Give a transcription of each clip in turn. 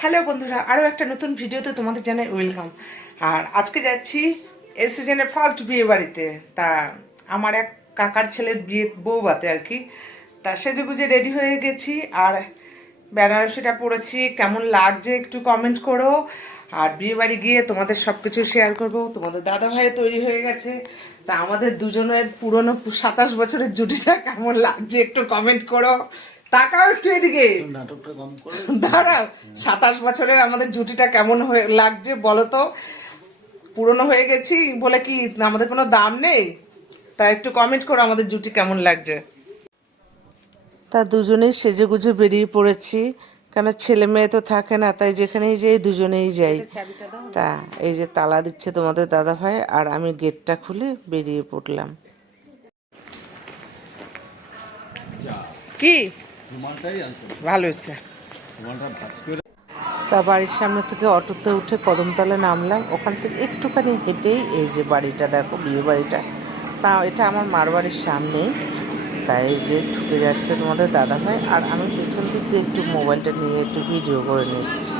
Hello বন্ধুরা, আরও একটা নতুন ভিডিওতে তোমাদের জানাই ওয়েলকাম। আর আজকে যাচ্ছি এই সিজনের ফার্স্ট বিয়ে বাড়িতে। তা আমার এক কাকার ছেলের বিয়ে বউভাতে আর কি। তা সেজেগুজে রেডি হয়ে গেছি আর বেনারসিটা পরেছি। কেমন লাগছে একটু কমেন্ট করো। আর বিয়ে বাড়ি গিয়ে তোমাদের সব কিছু শেয়ার করবো। তোমাদের দাদা ভাই তৈরি হয়ে গেছে। তা আমাদের দুজনের পুরনো 27 বছরের জুটিটা কেমন লাগছে একটু কমেন্ট করো। তাকাও একটু এদিকে, দাঁড়াও। 27 বছরের আমাদের জুটিটা কেমন হয়ে লাগছে বলো তো। পুরনো হয়ে গেছি বলে কি আমাদের কোনো দাম নেই? তা একটু কমেন্ট করো আমাদের জুটি কেমন লাগছে। তা দুজনেই সেজেগুজে বেরিয়ে পড়েছি, কেন ছেলে মেয়ে তো থাকে না, তাই যেখানেই যাই দুজনেই যাই। তা এই যে তালা দিচ্ছে তোমাদের দাদা ভাই, আর আমি গেটটা খুলে বেরিয়ে পড়লাম। কি ভালো হয়েছে। তা বাড়ির সামনে থেকে অটোতে উঠে কদমতলা নামলাম। ওখান থেকে একটুখানি হেঁটেই এই যে বাড়িটা দেখো, বিয়ে বাড়িটা। তা এটা আমার মার বাড়ির সামনেই। তাই এই যে ঢুকে যাচ্ছে তোমাদের দাদাভাই, আর আমি পেছন দিক দিয়ে একটু মোবাইলটা নিয়ে একটু ভিডিও করে নিচ্ছি।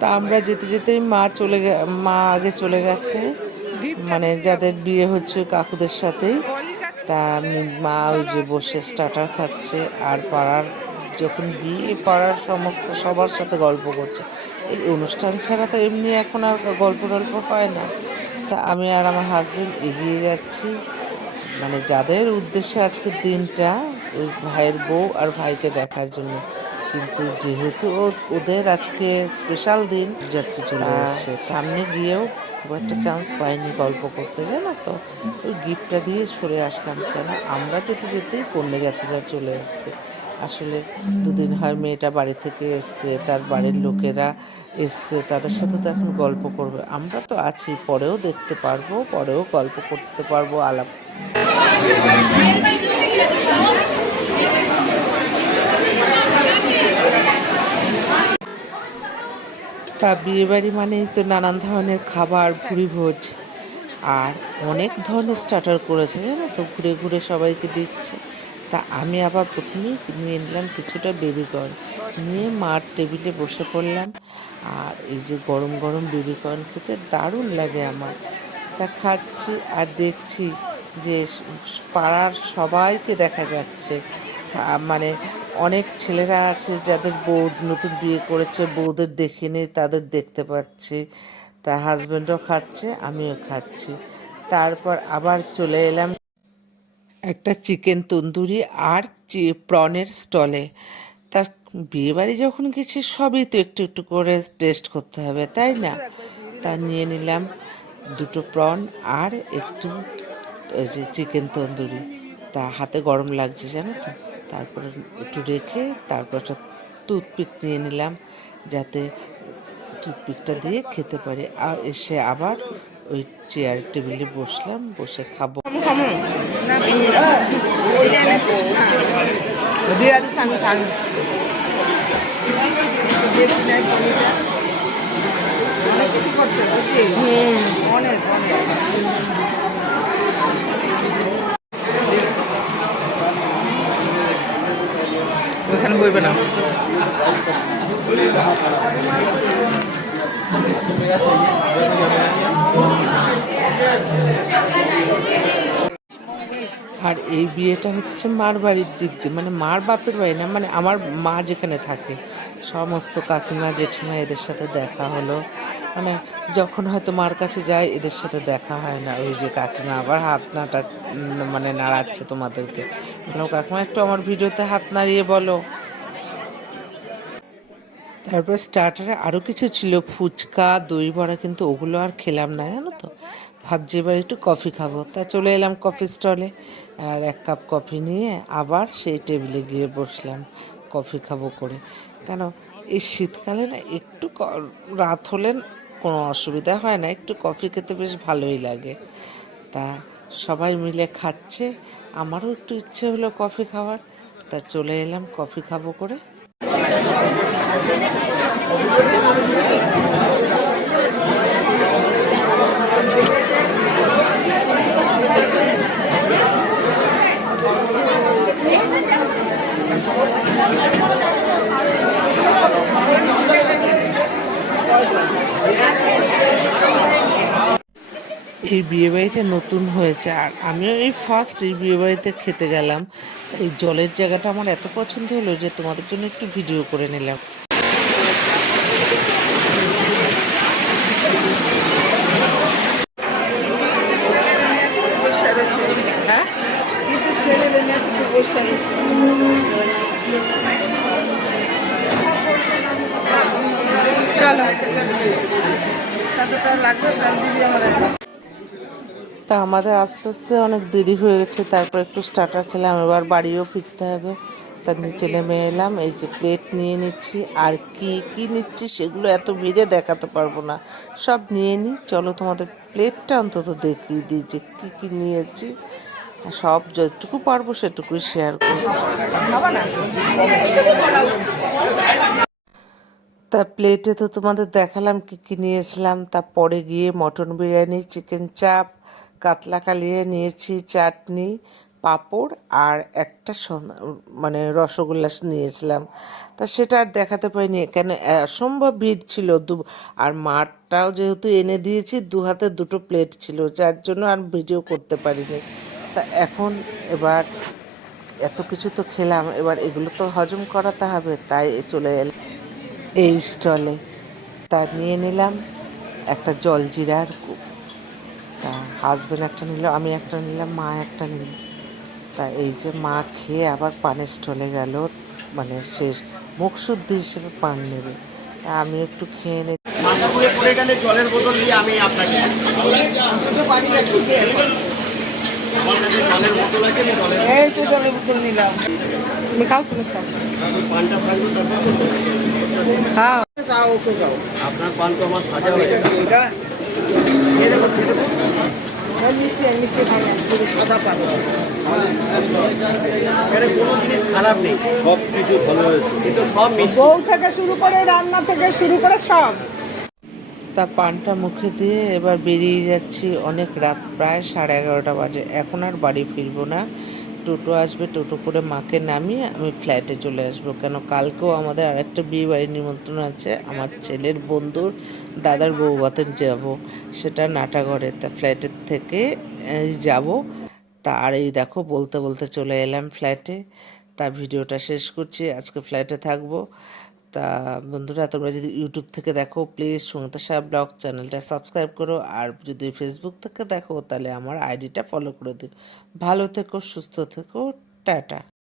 তা আমরা যেতে যেতেই মা আগে চলে গেছে, মানে যাদের বিয়ে হচ্ছে কাকুদের সাথেই। তা মা ওই যে বসে স্টার্টার খাচ্ছে, আর পাড়ার যখন বিয়ে পাড়ার সমস্ত সবার সাথে গল্প করছে। এই অনুষ্ঠান ছাড়া তো এমনি এখন আর গল্প টল্প হয় না। তা আমি আর আমার হাজবেন্ড এগিয়ে যাচ্ছি, মানে যাদের উদ্দেশ্যে আজকের দিনটা, ওই ভাইয়ের বউ আর ভাইকে দেখার জন্য। কিন্তু যেহেতু ওদের আজকে স্পেশাল দিন, যাত্রী চলে এসছে। সামনে গিয়েও খুব একটা চান্স পাইনি গল্প করতে, জানো তো। ওই গিফটটা দিয়ে সরে আসলাম, কেন আমরা যেতে যেতেই কন্যা যাত্রীরা চলে এসছে। আসলে দুদিন হয় মেয়েটা বাড়ি থেকে এসছে, তার বাড়ির লোকেরা এসছে, তাদের সাথে তো এখন গল্প করবে। আমরা তো আছি, পরেও দেখতে পারবো, পরেও গল্প করতে পারবো, আলাপ। তা বিয়েবাড়ি মানেই তো নানান ধরনের খাবার, ভুরি ভোজ, আর অনেক ধরনের স্টার্টার করেছে, জানো তো, ঘুরে ঘুরে সবাইকে দিচ্ছে। তা আমি আবার প্রথমেই নিয়ে নিলাম কিছুটা বেবিকর্ন, নিয়ে মার টেবিলে বসে পড়লাম। আর এই যে গরম গরম বেবিকর্ন খেতে দারুণ লাগে আমার। তা খাচ্ছি আর দেখছি যে পাড়ার সবাইকে দেখা যাচ্ছে। মানে অনেক ছেলেরা আছে যাদের বউ নতুন বিয়ে করেছে, বউদের দেখিনি, তাদের দেখতে পাচ্ছি। তা হাজব্যান্ডও খাচ্ছে, আমিও খাচ্ছি। তারপর আবার চলে এলাম একটা চিকেন তন্দুরি আর প্রনের স্টলে। তার বিয়েবাড়ি যখন গেছি সবই তো একটু একটু করে টেস্ট করতে হবে, তাই না? তা নিয়ে নিলাম দুটো প্রন আর একটু ওই যে চিকেন তন্দুরি। তা হাতে গরম লাগছে, জানো তো। তারপরে একটু রেখে তারপর একটা টুথপিক নিয়ে নিলাম, যাতে টুথপিকটা দিয়ে খেতে পারি। আর এসে আবার ওই চেয়ার টেবিলে বসলাম, বসে খাবো। অনেক কিছু করছে, অনেক অনেক। ওইখানে বইবে না। আর এই বিয়েটা হচ্ছে মার বাড়ির দিক দিয়ে, মানে মার বাপের বাড়ি না, মানে আমার মা যেখানে থাকে সমস্ত কাকিমা জেঠিমা এদের সাথে দেখা হলো। মানে যখন হয়তো মার কাছে যায় এদের সাথে দেখা হয় না। ওই যে কাকিমা আবার হাত মানে নাড়াচ্ছে তোমাদেরকে। বললাম কাকিমা একটু আমার ভিডিওতে হাত নাড়িয়ে বলো। তারপর স্টার্টারে আরও কিছু ছিল, ফুচকা, দই বড়া, কিন্তু ওগুলো আর খেলাম না, জানো তো। ভাবছি এবার একটু কফি খাবো, তা চলে এলাম কফি স্টলে। আর এক কাপ কফি নিয়ে আবার সেই টেবিলে গিয়ে বসলাম কফি খাবো করে। কেন এই শীতকালে না একটু রাত হলে কোনো অসুবিধা হয় না, একটু কফি খেতে বেশ ভালোই লাগে। তা সবাই মিলে খাচ্ছে, আমারও একটু ইচ্ছে হলো কফি খাওয়ার। তা চলে এলাম কফি খাবো করে। এই বিয়েবাড়িটা নতুন হয়েছে আর আমিও এই ফার্স্ট এই বিয়েবাড়িতে খেতে গেলাম। এই জলের জায়গাটা আমার এত পছন্দ হলো যে তোমাদের জন্য একটু ভিডিও করে নিলাম। হ্যাঁ, কিছু ছেলেদের নিয়ে কিছু বসে রয়েছে। চলো চাদরটা লাগবে তার দিবি আমার। তা আমাদের আস্তে আস্তে অনেক দেরি হয়ে গেছে, তারপর একটু স্টার্টার খেলাম, এবার বাড়িও ফিরতে হবে। তার নিচে নেমে এলাম, এই যে প্লেট নিয়ে নিচ্ছি, আর কি কি নিচ্ছি সেগুলো এত ভিড়ে দেখাতে পারবো না, সব নিয়ে নিই। চলো তোমাদের প্লেটটা অন্তত দেখিয়ে দিই যে কী কী নিয়েছি, আর সব যতটুকু পারবো সেটুকুই শেয়ার করবো। তা প্লেটে তো তোমাদের দেখালাম কী কী নিয়েছিলাম। তারপরে গিয়ে মটন বিরিয়ানি, চিকেন চাপ, কাতলা কালিয়া নিয়েছি, চাটনি, পাঁপড় আর একটা মানে রসগোল্লা নিয়েছিলাম। তা সেটা আর দেখাতে পারিনি, কেন অসম্ভব ভিড় ছিল। আর মাঠটাও যেহেতু এনে দিয়েছি, দু হাতে দুটো প্লেট ছিল, যার জন্য আর ভিডিও করতে পারিনি। তা এখন এবার এত কিছু তো খেলাম, এবার এগুলো তো হজম করাতে হবে, তাই চলে এলাম এই স্টলে। তা নিয়ে নিলাম একটা জলজিরার কূপ। তা হাজব্যান্ড একটা নিল, আমি একটা নিলাম, মা একটা নিল। তা এই যে মা খেয়ে আবার পানের স্টলে গেল, মানে শেষ মুখ শুদ্ধি হিসেবে পান নেবে। তা আমি একটু খেয়ে নিই। মাথা ঘুরে পড়ে গেলে জলের বোতল দিয়ে আমি আপনাকে বাড়ি যাচ্ছি কি এখন? আমার কাছে জলের বোতল আছে, আমি জলের এই তো জলের বোতল নিলাম। তুমি খাও, তুমি খাও। পানটা থাকবে তারপর হ্যাঁ যাও, ওকে যাও। আপনার পান তো আমার সাজা হয়ে গেছে। মিষ্টি মিষ্টি খাই না, শুধু সাদা পান। এখানে কোনো জিনিস খারাপ নেই, সব কিছু ভালো হয়েছে, কিন্তু সব মিষ্টি। বউ থেকে শুরু করে রান্না থেকে শুরু করে সব। তা পানটা মুখে দিয়ে এবার বেরিয়ে যাচ্ছি। অনেক রাত, প্রায় 11:30 বাজে। এখন আর বাড়ি ফিরবো না, টোটো আসবে, টোটো করে মাকে নামিয়ে আমি ফ্ল্যাটে চলে আসবো। কেন কালকেও আমাদের আরেকটা বিয়ে বাড়ির নিমন্ত্রণ আছে, আমার ছেলের বন্ধুর দাদার বউভাতে যাব, সেটা নাটাগড়ে। তা ফ্ল্যাটের থেকে যাব। তা আর এই দেখো বলতে বলতে চলে এলাম ফ্ল্যাটে। তা ভিডিওটা শেষ করছি, আজকে ফ্ল্যাটে থাকবো। তা বন্ধুরা, তোমরা যদি ইউটিউব থেকে দেখো প্লিজ সুমিতা সাহা ব্লগ চ্যানেলটা সাবস্ক্রাইব করো, আর যদি ফেসবুক থেকে দেখো তাহলে আমার আইডিটা ফলো করে দিও। ভালো থেকো, সুস্থ থেকো, টাটা।